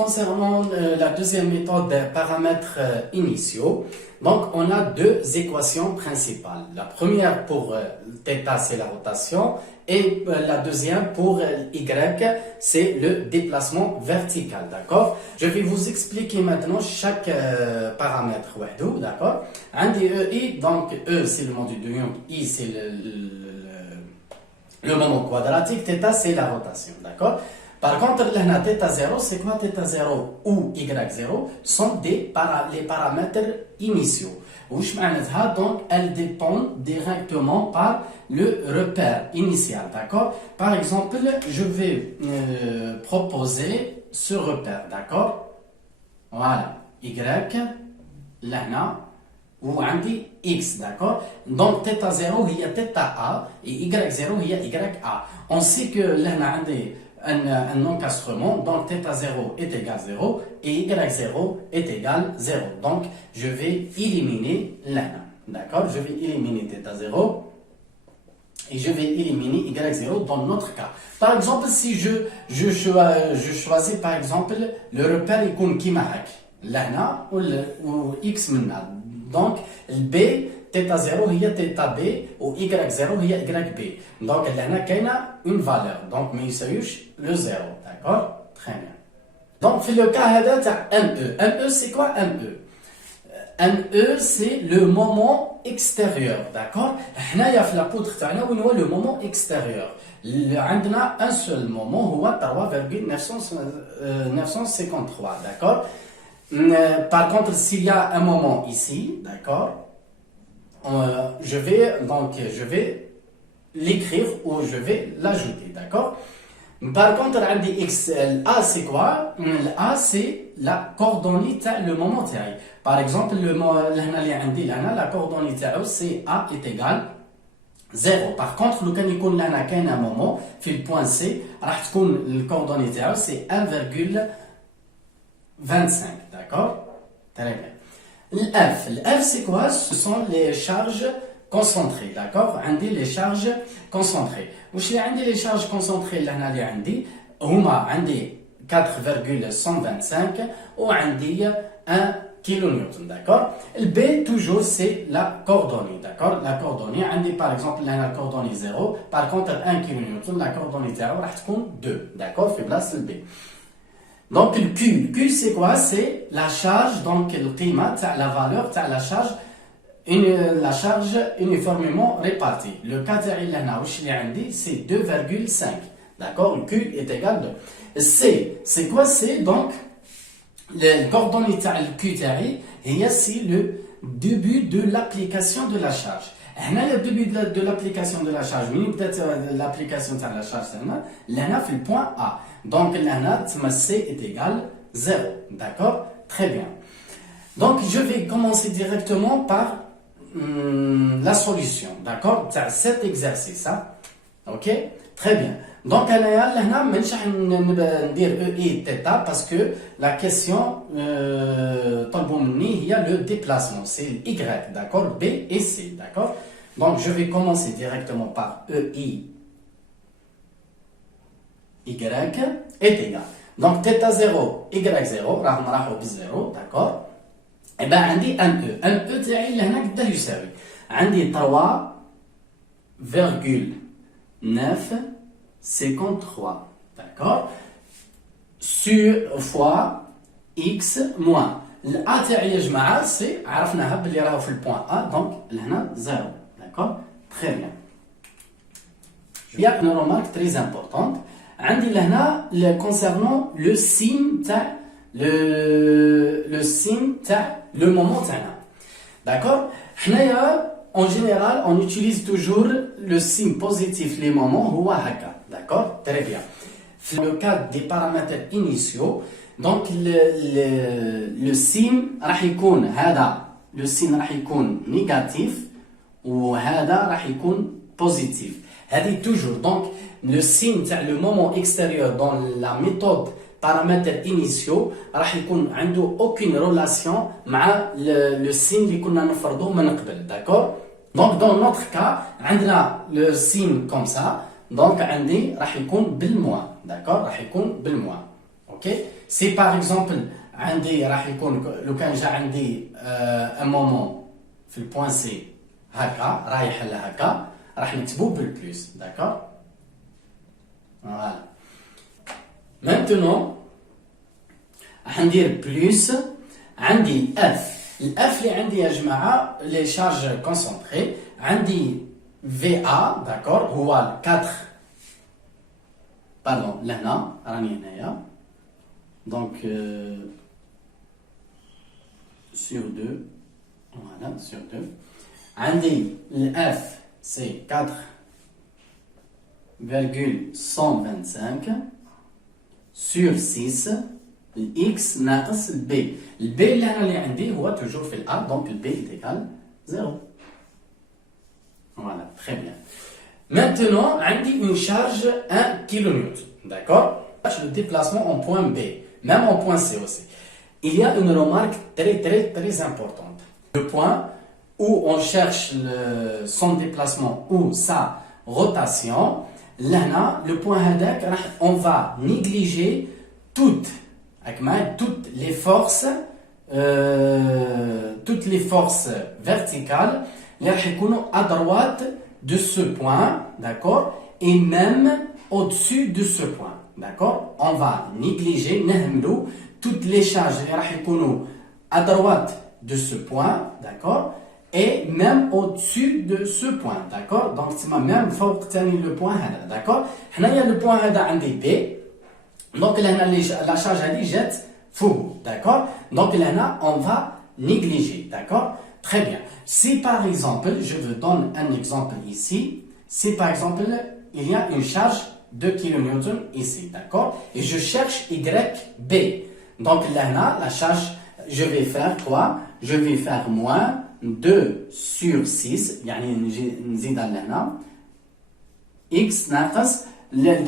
concernant la deuxième méthode, paramètres initiaux, donc on a deux équations principales. La première pour θ, c'est la rotation, et la deuxième pour y, c'est le déplacement vertical, d'accord? Je vais vous expliquer maintenant chaque paramètre, d'accord? Un des EI, donc E c'est le module de Young, I c'est le moment quadratique, θ c'est la rotation, d'accord? Par contre, θ0, c'est quoi θ0 ou y0 sont les paramètres initiaux. Donc, elles dépendent directement par le repère initial, d'accord? Par exemple, je vais proposer ce repère, d'accord? Voilà, y, là, ou عندي x, d'accord? Donc θ0 هي θa et y0 هي ya. On sait que là un encastrement, donc θ0 est égal 0 et y0 est égal 0. Donc je vais éliminer là, d'accord? Je vais éliminer θ0 et je vais éliminer y0 dans notre cas. Par exemple, si je choisis par exemple le repère يكون كيما هاك لهنا ou x منا. Donc, B, θ0 هي θb ou y0 هي yb. Donc, il y a une valeur. Donc, mais il s'agit le 0. D'accord? Très bien. Donc, dans le cas de ME. ME, c'est quoi ME? ME, c'est le moment extérieur. D'accord? Ici, dans la poutre, on a le moment extérieur. On a un seul moment, c'est 3,953. D'accord? Par contre, s'il y a un moment ici, d'accord, je vais l'écrire ou je vais l'ajouter, d'accord. Par contre, A c'est quoi? A c'est la coordonnée, le moment. Par exemple, la coordonnée c'est A est égal 0. Par contre, le cas un moment, في le point C, la coordonnée c'est 1,25, d'accord? Très bien. L'F, c'est quoi? Ce sont les charges concentrées, d'accord? عندي les charges concentrées. وش اللي عندي les charges concentrées اللي هنا اللي عندي هما عندي 4,125 وعندي 1 kilonewton, d'accord? Le B toujours c'est la coordonnée, d'accord? La coordonnée عندي par exemple là la coordonnée 0, par contre 1 kilonewton la coordonnée تاعو راح تكون 2, d'accord? في بلاصة le B. Donc le Q, Q c'est quoi? C'est la charge, donc le climat, la valeur, la charge uniformément répartie. Le cas c'est 2,5. D'accord? Le Q est égal 2. C, c'est quoi C? Donc le coordonnée le Q c'est le début de l'application de la charge. Le début de l'application de la charge, l'application de la charge, là, fait le point A. Donc, là, C est égal 0. D'accord? Très bien. Donc, je vais commencer directement par la solution. D'accord? Cet exercice. Hein? Ok? Très bien. Donc, là, je vais dire E, θ parce que la question, il y a le déplacement. C'est Y. D'accord? B et C. D'accord? Donc, je vais commencer directement par EI. Y est égal. Donc, θ0, y0, راح 0, d'accord? Et bien, عندي ME. ME تاعي اللي هنا قداه يساوي. عندي 3,953, d'accord? Sur fois x moins. الA تاعي يا جماعة سي عرفناها باللي راهو في البوان A, donc لهنا 0, d'accord? Très bien. Il y a une remarque très importante. عندي لهنا concernant le signe تاع le signe تاع le moment تاعنا. D'accord? حنايا en général on utilise toujours le signe positif les moments هو هكا. D'accord? Très bien. Dans le cas des paramètres initiaux, donc le signe راح يكون هذا le signe راح يكون négatif وهذا راح يكون positif. هذه toujours. Donc le signe le moment extérieur dans la méthode paramètres initiaux راح يكون عنده aucune relation مع le signe اللي كنا نفرضوه من قبل. D'accord? Donc dans notre cas عندنا le signe comme ça. Donc عندي راح يكون بالموان. D'accord? راح يكون بالموان. OK? Si par exemple عندي راح يكون لو كان جا عندي un moment في البوان سي هكا رايح لهكا راح نكتبو بالبلوس داكور. فوالا maintenant راح ندير بلوس عندي اف. الاف اللي عندي يا جماعه لي شارج كونسونطري عندي في ا داكور هو 4 باردون لهنا راني هنايا دونك sur 2 voilà sur 2 عندي الاف سي 4,125 sur 6 الاكس ناقص البي. البي اللي هنا اللي عندي هو توجور في الار دونك البي ايكال 0. Voilà, très bien. Maintenant, عندي une charge 1 kN, d'accord? Le déplacement en point B, même en point C aussi. Il y a une remarque très importante. Le point où on cherche son déplacement ou sa rotation, là, le point هذاك on va négliger toutes les forces verticales اللي راح يكونوا à droite de ce point, d'accord, et même au-dessus de ce point, d'accord. On va négliger نهملوا toutes les charges اللي راح يكونوا à droite de ce point, d'accord, et même au-dessus de ce point, d'accord. Donc c'est même فوق ثاني le point هذا, d'accord. حنايا le point هذا عندي B, donc لهنا la charge هذه جات فوق, d'accord. Donc لهنا on va négliger, d'accord. Très bien. Si par exemple, je vous donne un exemple ici, si par exemple, il y a une charge de kN ici, d'accord? Et je cherche YB. Donc là, la charge, je vais faire quoi? Je vais faire moins 2 sur 6, يعني نزيد لهنا x ناقص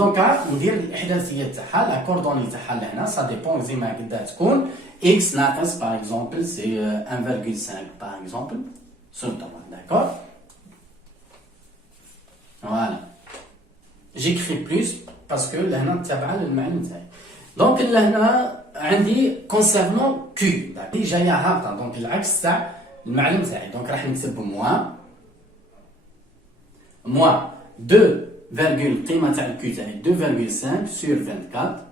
donc ندير الإحداثية تاعها لا كوردوني تاعها لهنا ça dépend زي ما قدها تكون x ناقص par exemple c'est 1,5 par exemple sur le temps, d'accord. Voilà, j'écris plus parce que لهنا تابعة للمعلم تاعي. donc لهنا عندي concernant q دي جاية هابطة donc العكس تاع المعلم تاعي donc راح نكتب moins 2 قيمة تاع الكيو تاعي 2,5 sur 24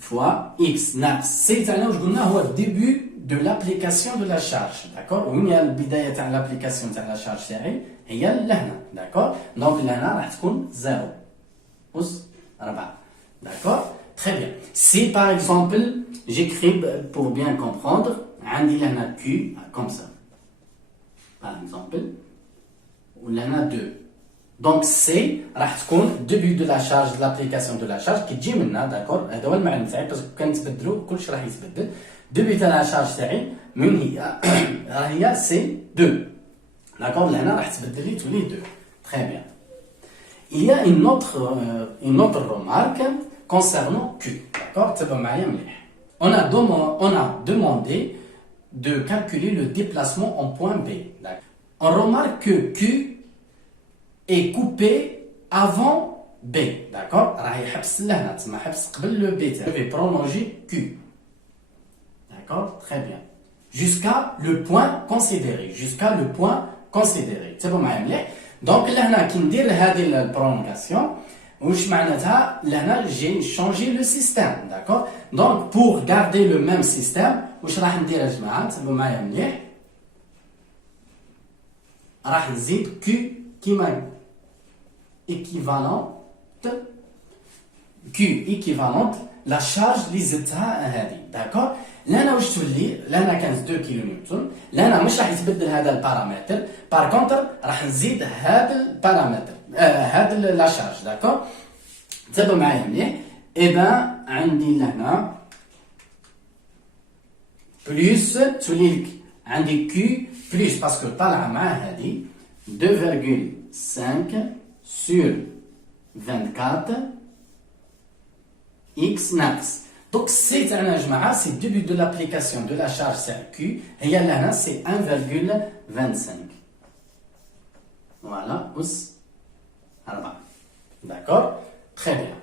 fois x ناقص سي تاعنا واش قلنا هو الديبي de l'application de la charge, d'accord. وين هي البداية تاع l'application تاع la charge تاعي هي لهنا, d'accord. donc لهنا راح تكون 0 أس 4, d'accord. très bien. Si par exemple j'écris pour bien comprendre عندي لهنا q comme ça par exemple ولهنا 2 donc C راح تكون début de la charge de l'application de la charge كي تجي منا داكور. هذا هو المعنى تاعي باسكو كان تبدلوا كلشي راح يتبدل. début تاع la charge تاعي من هي هي سي 2 داكور. لهنا راح تبدل لي تولي 2. très bien. il y a une autre remarque concernant Q, d'accord. تبع معايا مليح. on a demandé de calculer le déplacement en point B, d'accord. on remarque que Q est coupé avant B, d'accord. راح يحبس لهنا تسمى حبس قبل le B تاعي. je vais prolonger Q, d'accord. très bien, jusqu'à le point considéré تبعوا معايا مليح. دونك لهنا كي ندير هذه البرولونغاسيون واش معناتها لهنا جي شونجي لو سيستيم, داكور. دونك بور غاردي لو ميم سيستيم واش راح ندير يا جماعه تبعوا معايا مليح. راح نزيد كي كيما équivalente Q équivalente la charge اللي زدتها هذه, داكور. لهنا واش تولي لهنا كانت 2 كيلو نيوتن. لهنا مش راح يتبدل هذا البارامتر, بار كونتر راح نزيد هذا البارامتر هذا لا شارج, داكور. تابعوا معايا مليح. اذا عندي لهنا بلس تولي لك عندي كي بلس باسكو طالعه مع هذه 2,5 sur 24 x ناقص. Donc c'est تاعنا يا جماعه سي début de l'application de la charge تاع Q هي لهنا سي 1,25 فوالا أس 4, d'accord. très bien.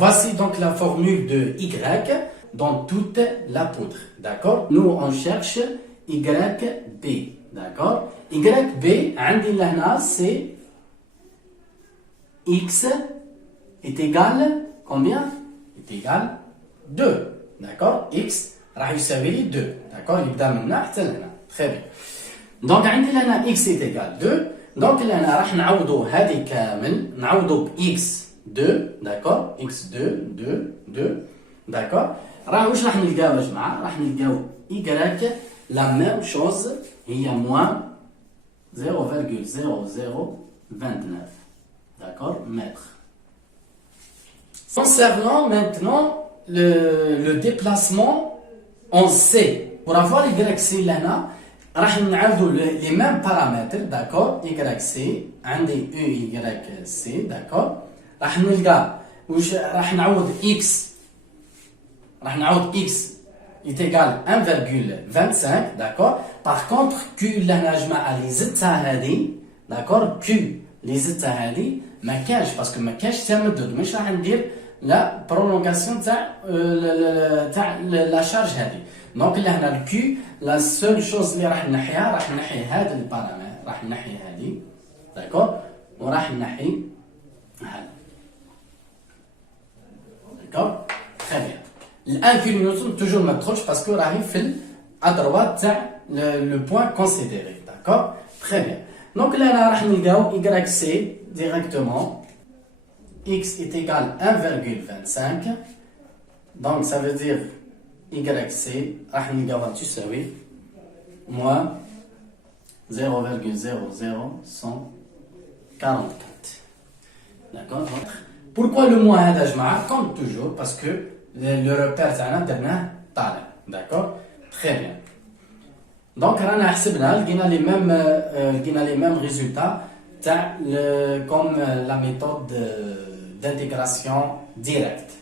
Voici donc la formule de Y dans toute la poudre. D'accord? Nous, on cherche YB. D'accord? YB, عندي لهنا, c'est X est égal combien? Est égal 2. D'accord? X راح يساوي لي 2. D'accord? يبدا من هنا حتى لهنا. Très bien. Donc عندي لهنا X est égal 2. Donc لهنا راح نعوضوا هذه كامل, نعوضوا ب X 2. D'accord? X 2 2 2. D'accord? واش راح نلقاو يا جماعه؟ راح نلقاو Y la même chose, هي moins 0,0029. D'accord? Mètres. Concernant maintenant le déplacement en C. Pour avoir YC là, راح نعوضوا les mêmes paramètres. D'accord? YC, عندي EYC. D'accord? راح نلقى واش راح نعوض X. راح نعوض X est égal 1,25. D'accord? Par contre, Q لهنا يا جماعه اللي زدتها هذه. D'accord? Q اللي زدتها هذه ما كانش, باسكو ما كانش تمدد, مش راح ندير لا برولونغاسيون تاع لا شارج هذه. دونك لهنا الكيو لا سول شوز اللي راح نحيها, راح نحي هذا البارامتر, راح نحي هذه. داكور؟ وراح نحي هذا. داكور؟ تري بيان. الان كيلو نيوتن توجور ما تدخلش باسكو راهي في ادروات تاع لو بوين كونسيديري. داكور؟ تري بيان. دونك لهنا راح نلقاو Y C directement. X est égal à 1,25. Donc ça veut dire YC راح نلقاوها تساوي moins 0,00144. D'accord? Pourquoi le moins هذا يا جماعه؟ comme toujours parce que le repère تاعنا درناه طالع. D'accord? Très bien. Donc رانا حسبنا لقينا les mêmes résultats comme la méthode d'intégration directe.